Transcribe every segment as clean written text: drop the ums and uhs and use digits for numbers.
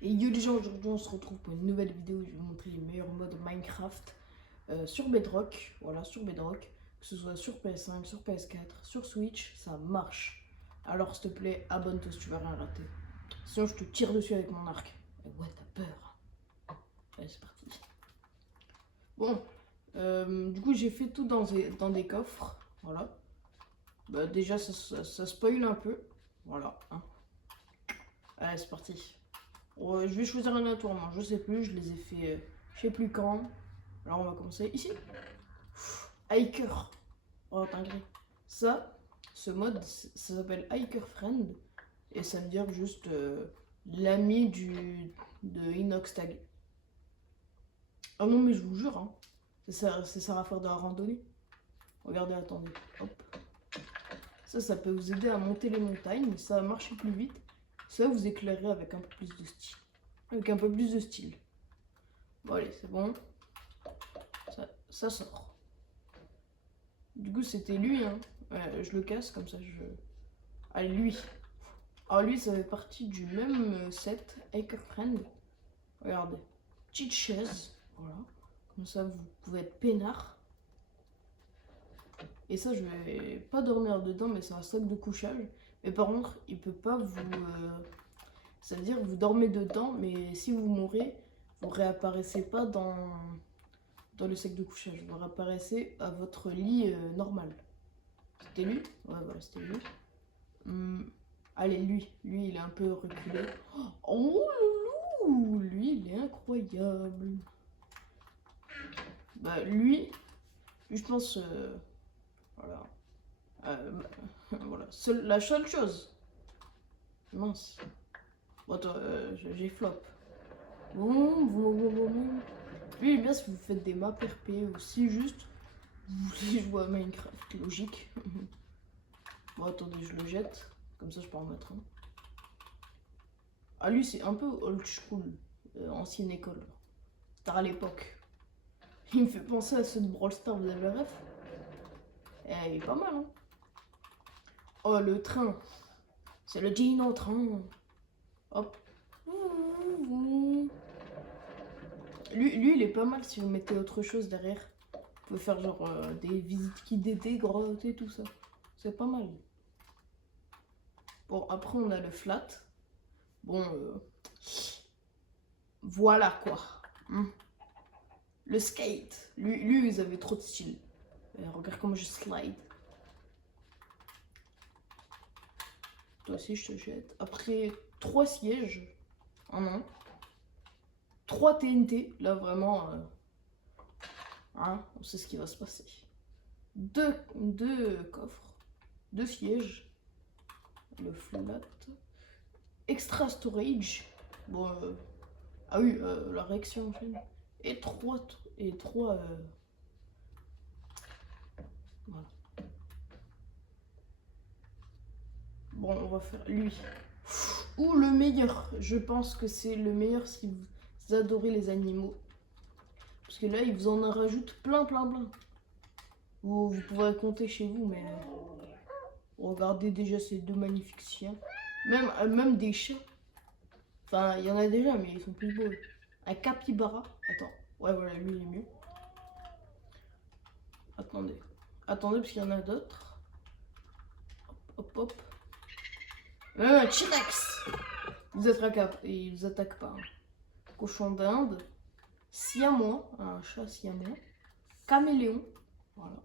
Et yo les gens, aujourd'hui on se retrouve pour une nouvelle vidéo où je vais vous montrer les meilleurs modes Minecraft sur Bedrock, voilà sur Bedrock, que ce soit sur PS5, sur PS4, sur Switch, ça marche. Alors s'il te plaît, abonne-toi si tu veux rien rater. Sinon je te tire dessus avec mon arc. Et ouais, t'as peur. Allez, c'est parti. Bon, du coup j'ai fait tout dans des coffres, voilà. Bah, déjà ça spoil un peu, voilà. Hein. Allez, c'est parti. Je vais choisir un tournoi, je sais plus, je les ai fait je sais plus quand. Alors on va commencer ici. Hiker. Oh dinguerie. Ça, ce mode, ça s'appelle Hiker Friend. Et ça veut dire juste l'ami de Inoxtag. Ah non mais je vous jure, hein, ça sert à faire de la randonnée. Regardez, attendez. Hop. Ça peut vous aider à monter les montagnes, ça va marcher plus vite. Ça va vous éclairer avec un peu plus de style. Avec un peu plus de style. Bon allez, c'est bon. Ça sort. Du coup, c'était lui, hein. Je le casse comme ça, je... Allez, lui. Alors lui, ça fait partie du même set, Hiker Friend. Regardez. Petite chaise, voilà. Comme ça, vous pouvez être peinard. Et ça, je vais pas dormir dedans, mais c'est un sac de couchage. Mais par contre, il peut pas vous... Ça veut dire que vous dormez dedans, mais si vous mourrez, vous réapparaissez pas dans le sac de couchage. Vous réapparaissez à votre lit normal. C'était lui? Ouais, voilà, c'était lui. Allez, lui, il est un peu reculé. Oh, loulou! Lui, il est incroyable. Bah, lui, je pense... voilà. Voilà. La seule chose. Mince. Bon, attends, j'ai flop. Boum. Lui, il est bien si vous faites des maps RP ou si juste vous voulez jouer à Minecraft, logique. Bon, attendez, je le jette. Comme ça, je peux en mettre un. Ah, lui, c'est un peu old school, ancienne école. C'était à l'époque. Il me fait penser à ceux de Brawl Stars, vous avez le ref? Il est pas mal, hein. Oh, le train. C'est le Dino train. Hop. Lui, il est pas mal si vous mettez autre chose derrière. Vous pouvez faire genre des visites guidées, des grottes et tout ça. C'est pas mal. Bon, après, on a le flat. Bon, voilà quoi. Le skate. Lui, ils avaient trop de style. Regarde comment je slide. Toi aussi, je te jette. Après, 3 sièges. En un. 3 TNT. Là, vraiment, hein, on sait ce qui va se passer. Deux coffres. 2 sièges. Le flat. Extra storage. Bon, ah oui, la réaction en chaîne. Et 3. Voilà. Bon, on va faire lui. Ou le meilleur. Je pense que c'est le meilleur si vous adorez les animaux. Parce que là, il vous en rajoute plein. Vous pourrez compter chez vous, mais regardez déjà ces 2 magnifiques chiens. Même des chats. Enfin, il y en a déjà, mais ils sont plus beaux. Un capybara. Attends. Ouais, voilà, lui, il est mieux. Attendez, parce qu'il y en a d'autres. Hop. Un T-Rex. Il vous attaque pas. Cochon d'Inde. Siamois. Un chat siamois. Caméléon. Voilà.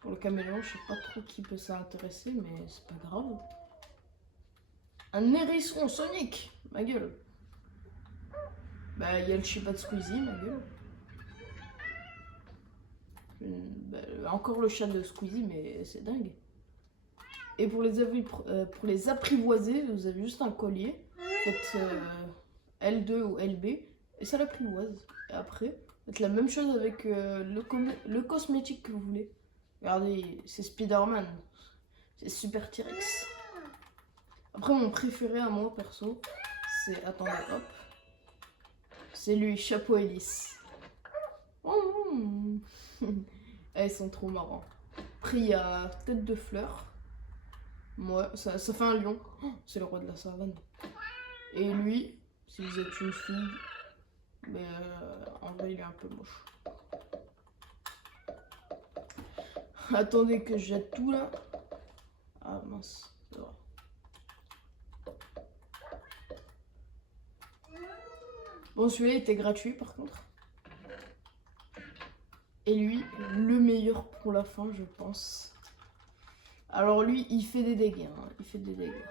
Pour le caméléon, je sais pas trop qui peut s'intéresser, mais c'est pas grave. Un hérisson Sonic. Ma gueule. Bah, il y a le Shiba de Squeezie, ma gueule. Encore le chat de Squeezie, mais c'est dingue. Et pour les apprivoiser, vous avez juste un collier. Faites L2 ou LB et ça l'apprivoise. Et après, faites la même chose avec le cosmétique que vous voulez. Regardez, c'est Spider-Man. C'est Super T-Rex. Après, mon préféré à moi, perso, c'est... Attendez, hop. C'est lui, Chapeau Hélice. Ils sont trop marrants. Après, il y a Tête de Fleur. Ouais, ça fait un lion. Oh, c'est le roi de la savane. Et lui, si vous êtes une fille. Mais en vrai, il est un peu moche. Attendez que je jette tout là. Ah mince, c'est vrai. Bon, celui-là était gratuit par contre. Et lui, le meilleur pour la fin, je pense. Alors lui, il fait des dégâts. Hein. Il fait des dégâts.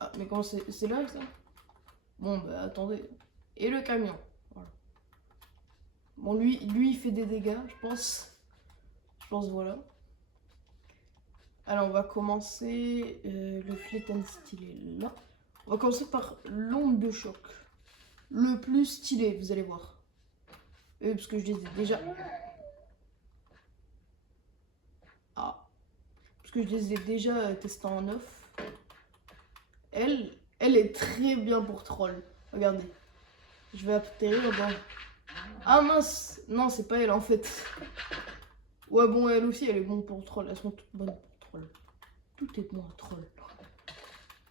Ah, mais comment c'est là ça? Bon, bah attendez. Et le camion. Voilà. Bon, lui, il fait des dégâts, je pense. Voilà. Alors, on va commencer. Le Fleet and Steel est là. On va commencer par l'onde de choc. Le plus stylé, vous allez voir. Parce que je les ai déjà... Ah. Parce que je les ai déjà testés en neuf. Elle est très bien pour troll. Regardez. Je vais atterrir dans... Ah mince. Non, c'est pas elle en fait. Ouais, bon, elle aussi, elle est bonne pour troll. Elles sont toutes bonnes pour troll. Tout est bon à troll.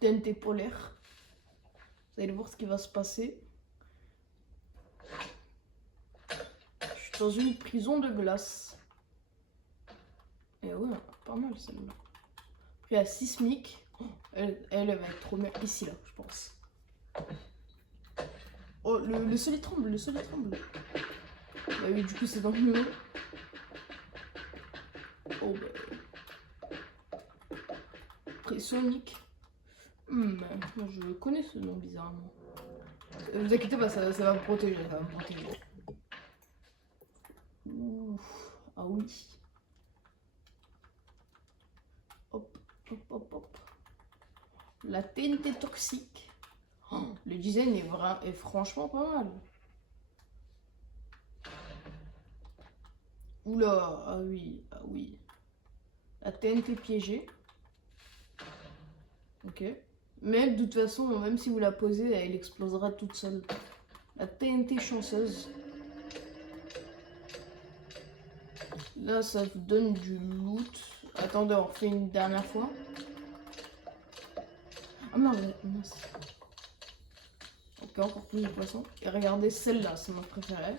TNT polaire. Vous allez voir ce qui va se passer. Je suis dans une prison de glace. Et ouais, pas mal celle-là. Puis la sismique. Elle va être trop bien ici, là, je pense. Oh, le sol il tremble, Bah oui, du coup, c'est dans le mur. Oh, bah. Présonique. Je connais ce nom bizarrement. Vous inquiétez pas, ça va me protéger, Ouf. Ah oui. Hop, hop, hop, hop. La TNT toxique. Oh, le design est franchement pas mal. Oula, ah oui, ah oui. La TNT piégée. Ok. Mais de toute façon, même si vous la posez, elle explosera toute seule. La TNT chanceuse. Là, ça vous donne du loot. Attendez, on refait une dernière fois. Ah merde, mince. Ok, encore plus de poissons. Et regardez celle-là, c'est ma préférée.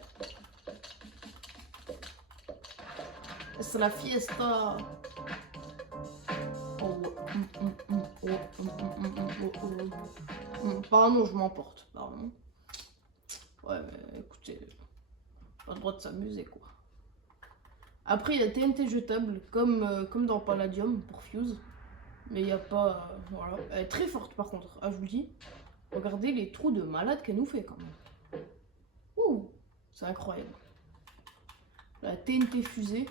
C'est la fiesta. Pardon, je m'emporte. Pardon. Ouais, mais écoutez, pas le droit de s'amuser quoi. Après, il y a TNT jetable, comme dans Palladium pour Fuse. Mais il n'y a pas. Voilà. Elle est très forte par contre, je vous le dis. Regardez les trous de malade qu'elle nous fait quand même. Ouh, c'est incroyable. La TNT fusée.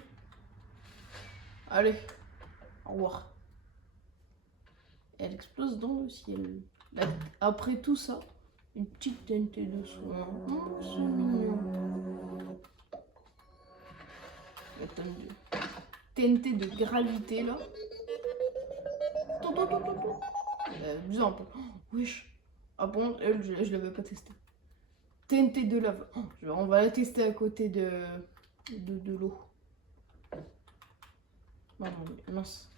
Allez, au revoir. Elle explose dans le ciel. Là, après tout ça, une petite TNT de soin. C'est mignon. TNT de gravité là. Bizarre un peu. Oh, wesh. Ah bon, elle, je l'avais pas testé. TNT de lave. Oh, on va la tester à côté de l'eau. Non, mince.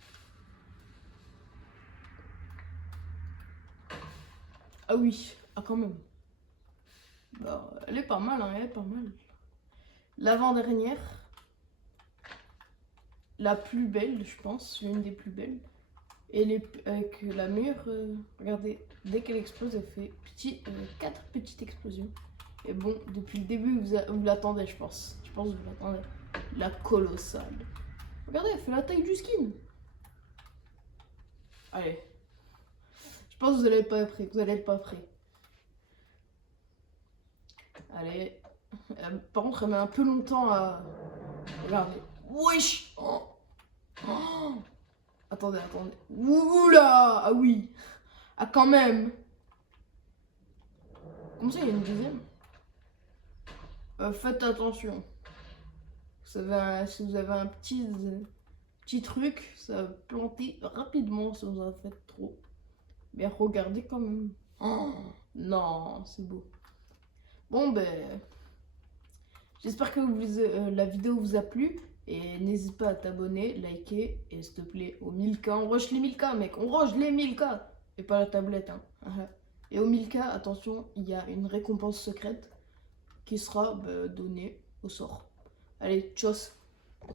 Ah oui, ah quand même. Bah, elle est pas mal, hein, elle est pas mal. L'avant-dernière. La plus belle, je pense, l'une des plus belles. Et avec la meilleure, regardez, dès qu'elle explose, elle fait 4 petites explosions. Et bon, depuis le début, vous l'attendez, je pense. Je pense que vous l'attendez. La colossale. Regardez, elle fait la taille du skin. Allez. Je pense que vous allez être pas prêts. Vous allez être pas prêts. Allez. Par contre, elle met un peu longtemps à... Regardez. Wesh oh. Oh. Attendez. Oula. Ah oui. Ah quand même. Comment ça, il y a une deuxième? Faites attention. Si vous avez un petit truc, ça va planter rapidement si vous en faites trop. Mais regardez quand même. Oh, non, c'est beau. Bon ben, j'espère que la vidéo vous a plu. Et n'hésite pas à t'abonner, liker et s'il te plaît aux 1000K. On rush les 1000K mec, on rush les 1000K. Et pas la tablette hein. Et au 1000K, attention, il y a une récompense secrète qui sera donnée au sort. Allez, tchuss!